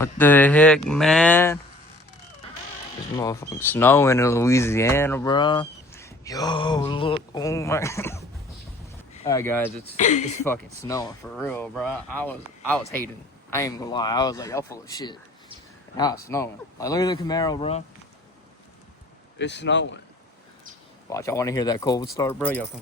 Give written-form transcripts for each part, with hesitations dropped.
What the heck, man? It's motherfucking snowing in Louisiana, bro. Yo, look, oh my. Alright, guys, it's fucking snowing for real, bro. I was hating. I ain't gonna lie. I was like, y'all full of shit. Now it's snowing. Like, look at the Camaro, bro. It's snowing. Watch, I want to hear that cold start, bro. Y'all come.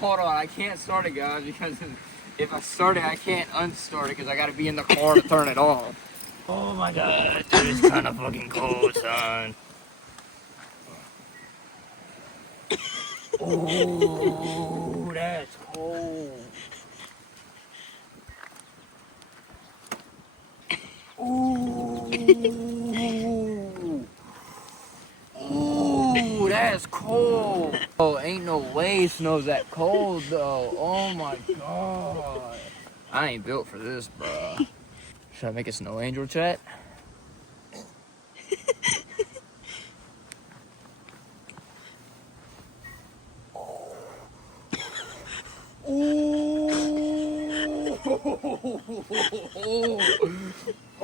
Hold on, I can't start it, guys, because if I start it, I can't unstart it because I gotta be in the car to turn it off. Oh my god, dude, it's kind of fucking cold, son. Oh, that's cold. Ooh. Ooh, that's cold. Oh, ain't no way snow's that cold, though. Oh my god. I ain't built for this, bro. Should I make a snow angel chat? Ooh.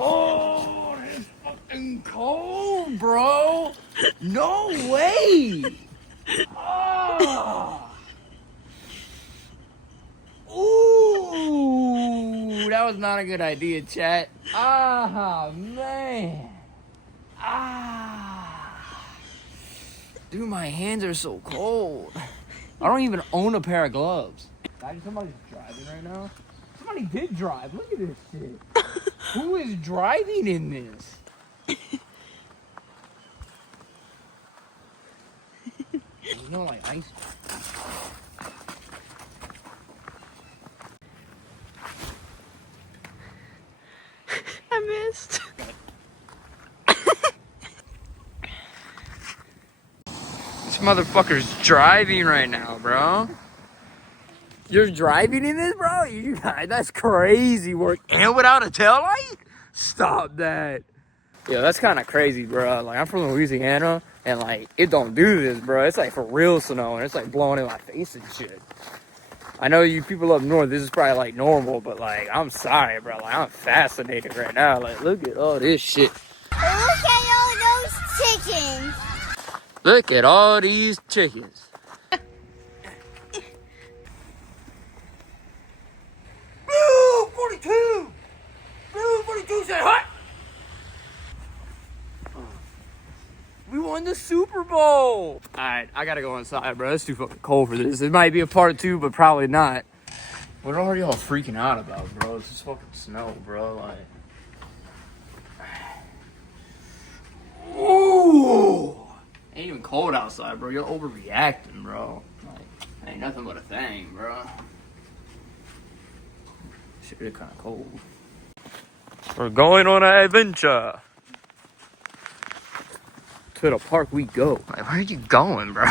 Oh, it's fucking cold, bro. No way. Oh. Ooh, that was not a good idea, chat. Ah, man. Ah. Dude, my hands are so cold. I don't even own a pair of gloves. Imagine somebody's driving right now. Somebody did drive. Look at this shit. Who is driving in this? There's no like ice. I missed. This motherfucker's driving right now, bro. You're driving in this, bro? You guys, that's crazy work. And without a taillight? Stop that. Yeah, that's kind of crazy, bro. Like, I'm from Louisiana, and like, it don't do this, bro. It's like for real snow, and it's like blowing in my face and shit. I know you people up north, this is probably like normal, but like, I'm sorry, bro. Like, I'm fascinated right now. Like, look at all this shit. Look at all those chickens. Look at all these chickens. Blue 42! Blue 42 said hot! We won the Super Bowl! Alright, I gotta go inside, bro. It's too fucking cold for this. It might be a part 2, but probably not. What are y'all freaking out about, bro? It's just fucking snow, bro. Like... Ooh! Ain't even cold outside, bro. You're overreacting, bro. Like, ain't nothing but a thing, bro. Shit is kind of cold. We're going on an adventure. To the park we go. Like, where are you going, bro?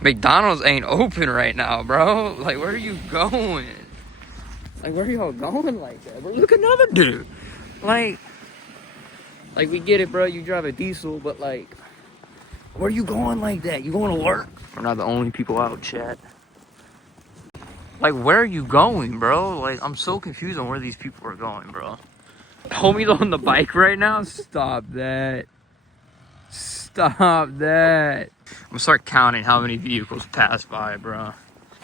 McDonald's ain't open right now, bro. Like, where are you going? Like, where are y'all going like that? Bro, look, another dude. Like, we get it, bro. You drive a diesel, but like, where are you going like that? You going to work? We're not the only people out, chat. Like, where are you going, bro? Like, I'm so confused on where these people are going, bro. Homie's on the bike right now? Stop that. Stop that. I'm gonna start counting how many vehicles pass by, bro.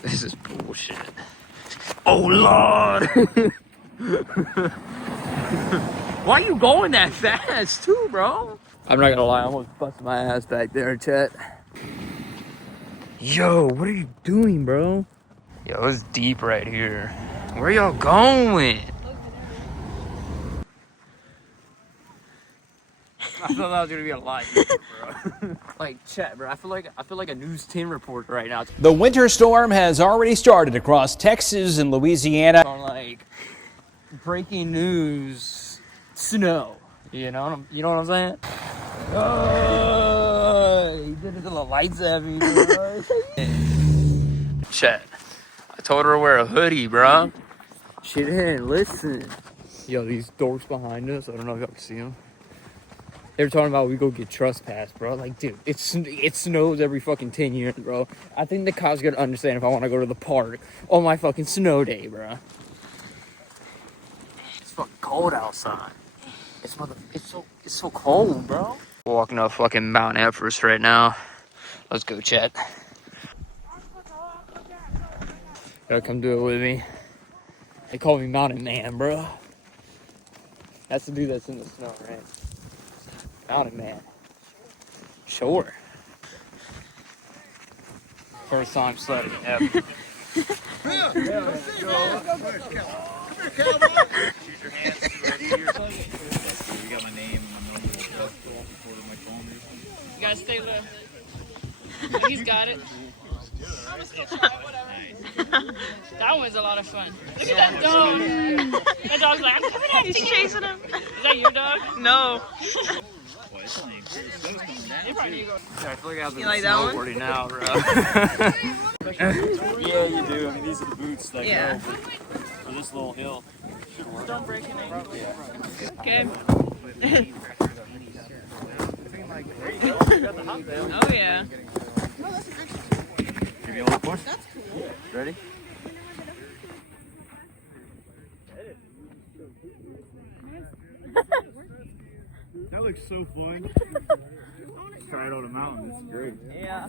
This is bullshit. Oh, Lord. Why are you going that fast, too, bro? I'm not gonna lie, I almost busted my ass back there, chat. Yo, what are you doing, bro? Yo, it's deep right here. Where y'all going? I thought that was gonna be a lot deeper, bro. Like, chat, bro. I feel like a News 10 reporter right now. The winter storm has already started across Texas and Louisiana. On like breaking news, snow. You know what I'm saying? Oh, he did it to the lights at me, bro. Chat. I told her to wear a hoodie, bro. She didn't listen. Yo, these dorks behind us. I don't know if y'all can see them. They're talking about we go get trespass, bro. Like, dude, it snows every fucking 10 years, bro. I think the cops gonna understand if I want to go to the park on my fucking snow day, bro. It's fucking cold outside. It's so cold, bro. We're walking up fucking Mount Everest right now. Let's go, chat. Gotta come do it with me. They call me Mountain Man, bro. That's the dude that's in the snow, right? Mountain Man. Sure. First time sledding ever. Come here, cowboy. Use your hands to your You got my name and my number and stuff for my phone. You guys stay low. He's got it. I'm just gonna try it, whatever. That one's a lot of fun. Look at that dog. That dog's like, I'm coming after you. He's chasing him. Is that your dog? No. You like that one? Snowboarding now, bro. Yeah, you do. I mean, these are the boots that go for this little hill. Don't break your ankle. Okay. Oh yeah. Give me a little push. That's cool. Ready? That looks so fun. Try it on a mountain. It's great. Yeah.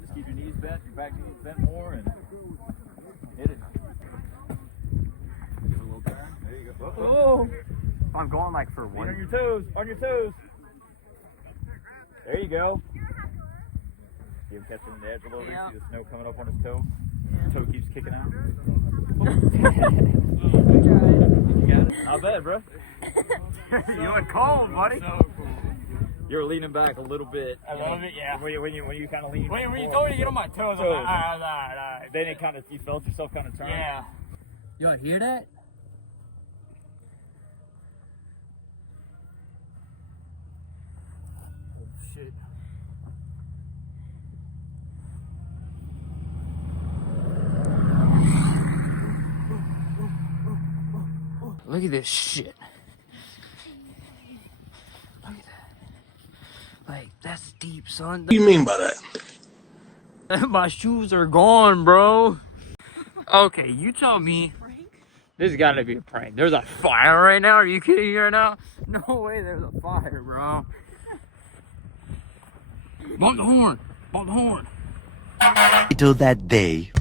Just keep your knees bent, your back knees bent more, and hit it. Give it a little turn. There you go. Oh, I'm going like for Feet on your toes, on your toes. There you go. See him catching the edge a little bit. See the snow coming up on his toe. Toe keeps kicking out. You got it. Not bad, bro. You went cold, buddy. So cool. You were leaning back a little bit. A little bit, yeah. When you kind of lean. When you told me to get on my toes, I'm like, all right. Then it kind of, you felt yourself kind of turn. Yeah. Y'all hear that? Oh, shit. Look at this shit. Look at that. Like, that's deep, son. What do you mean by that? My shoes are gone, bro. Okay, you tell me. This gotta be a prank. There's a fire right now. Are you kidding me right now? No way there's a fire, bro. Bump the horn. Bump the horn. Till that day.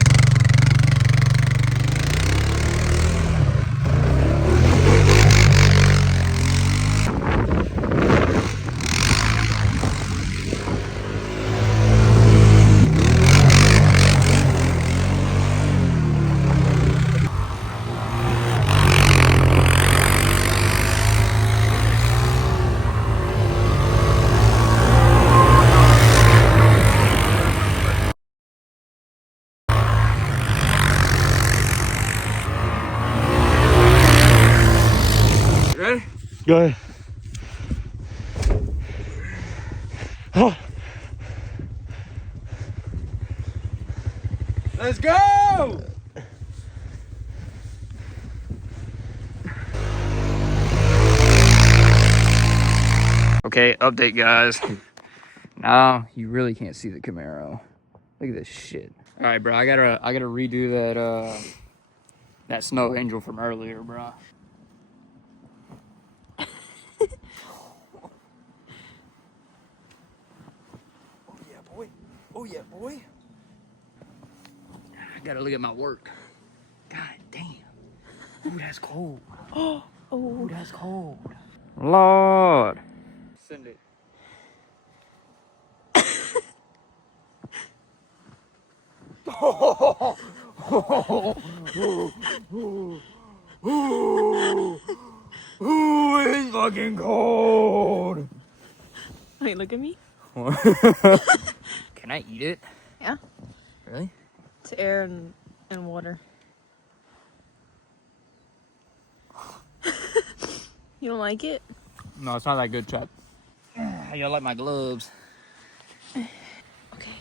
Ready? Go ahead. Oh. Let's go! Okay, update, guys. Now you really can't see the Camaro. Look at this shit. All right, bro. I gotta redo that snow angel from earlier, bro. Oh yeah, boy. Oh yeah, boy. I gotta look at my work. God damn. Ooh, that's cold. Oh, that's cold. Lord. Send it. Ooh, it's fucking cold. Wait, look at me. Can I eat it? Yeah. Really? It's air and water. You don't like it? No, it's not that good, Chad. How you like my gloves? Okay.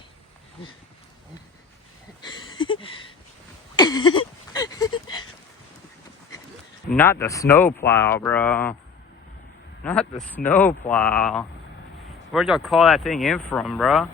Not the snowplow, bro. Not the snowplow. Where'd y'all call that thing in from, bro?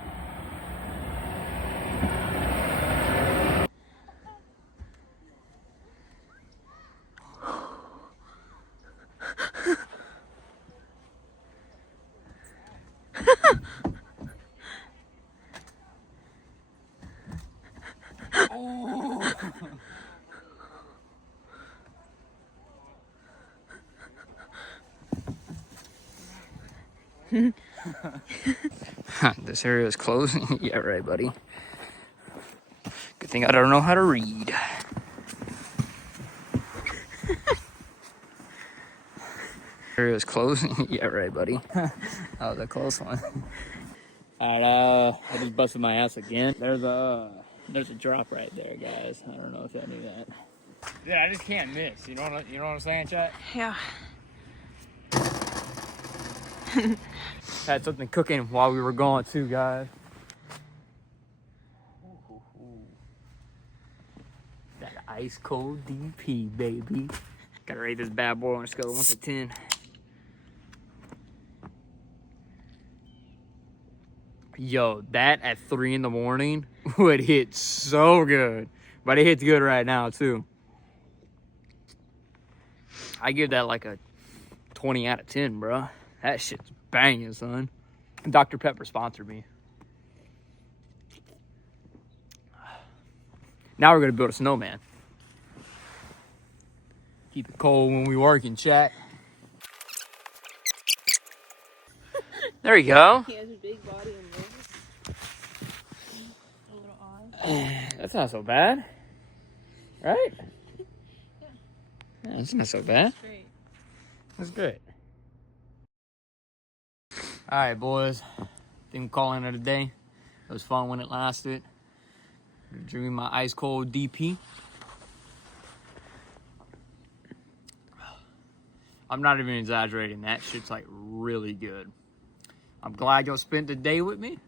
This area is closing. Yeah, right, buddy. Good thing I don't know how to read. Area is closing. Yeah, right, buddy. That was a close one. Alright, I just busted my ass again. There's a drop right there, guys. I don't know if I knew that. Dude, I just can't miss. You know what I'm saying, chat? Yeah. Had something cooking while we were gone too, guys. That ice cold DP, baby. Gotta rate this bad boy on a scale of 1 to 10. Yo, that at 3 in the morning would hit so good. But it hits good right now too. I give that like a 20 out of 10, bro. That shit's banging, son. Dr. Pepper sponsored me. Now we're gonna build a snowman. Keep it cold when we work in chat. There you go. He has a big body and legs. A little eyes. That's not so bad. Right? Yeah, that's not so bad. Great. That's great. Alright, boys. I think I'm calling it a day. It was fun when it lasted. Drinking my ice cold DP. I'm not even exaggerating. That shit's like really good. I'm glad y'all spent the day with me.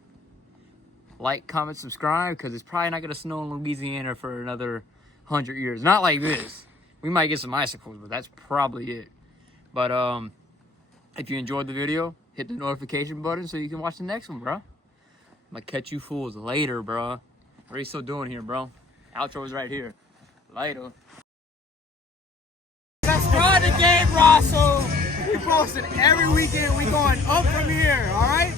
Like, comment, subscribe, because it's probably not going to snow in Louisiana for another 100 years. Not like this. We might get some icicles, but that's probably it. But if you enjoyed the video, hit the notification button so you can watch the next one, bro. I'm going to catch you fools later, bro. What are you still doing here, bro? Outro is right here. Later. Subscribe to Game Russell. We posting every weekend. We going up from here, all right?